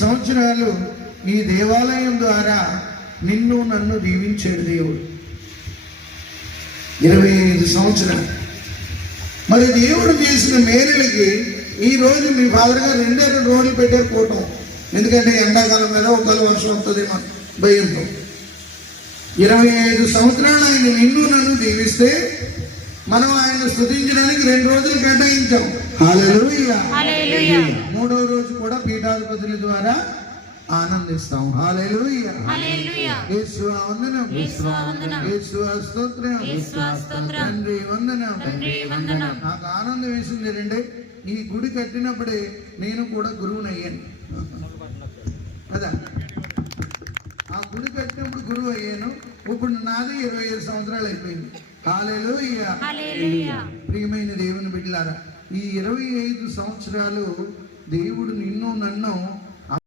సంవత్సరాలు ఈ దేవాలయం ద్వారా నిన్ను నన్ను దీవించాడు దేవుడు. 25 సంవత్సరాలు. మరి దేవుడు చేసిన మేలులకి ఈరోజు మీ ఫాదర్ గారు 2 రోజులు పెట్టారు కూటం. ఎందుకంటే ఎండాకాలం మీద ఒకవేళ వర్షం వస్తుంది మన భయంతో. 25 సంవత్సరాలు ఆయన నిన్ను నన్ను దీవిస్తే మనం ఆయన స్తుతించడానికి 2 రోజులు కేటాయించాం. హల్లెలూయా. మూడవ రోజు కూడా పీఠాధిపతుల ద్వారా ఆనందిస్తాం. హల్లెలూయా. యేసు వందనం, యేసు స్తోత్రం, తండ్రి వందనం. నాకు ఆనందం వేసింది ఏంటంటే ఈ గుడి కట్టినప్పుడే నేను కూడా గురువుని అయ్యాను కదా. ఆ గుడి కట్టినప్పుడు గురువు అయ్యాను. ఇప్పుడు నాది 25 సంవత్సరాలు అయిపోయింది. హల్లెలూయా. ప్రియమైన దేవుని బిడ్డలారా, ఈ 25 సంవత్సరాలు దేవుడు నిన్ను నన్ను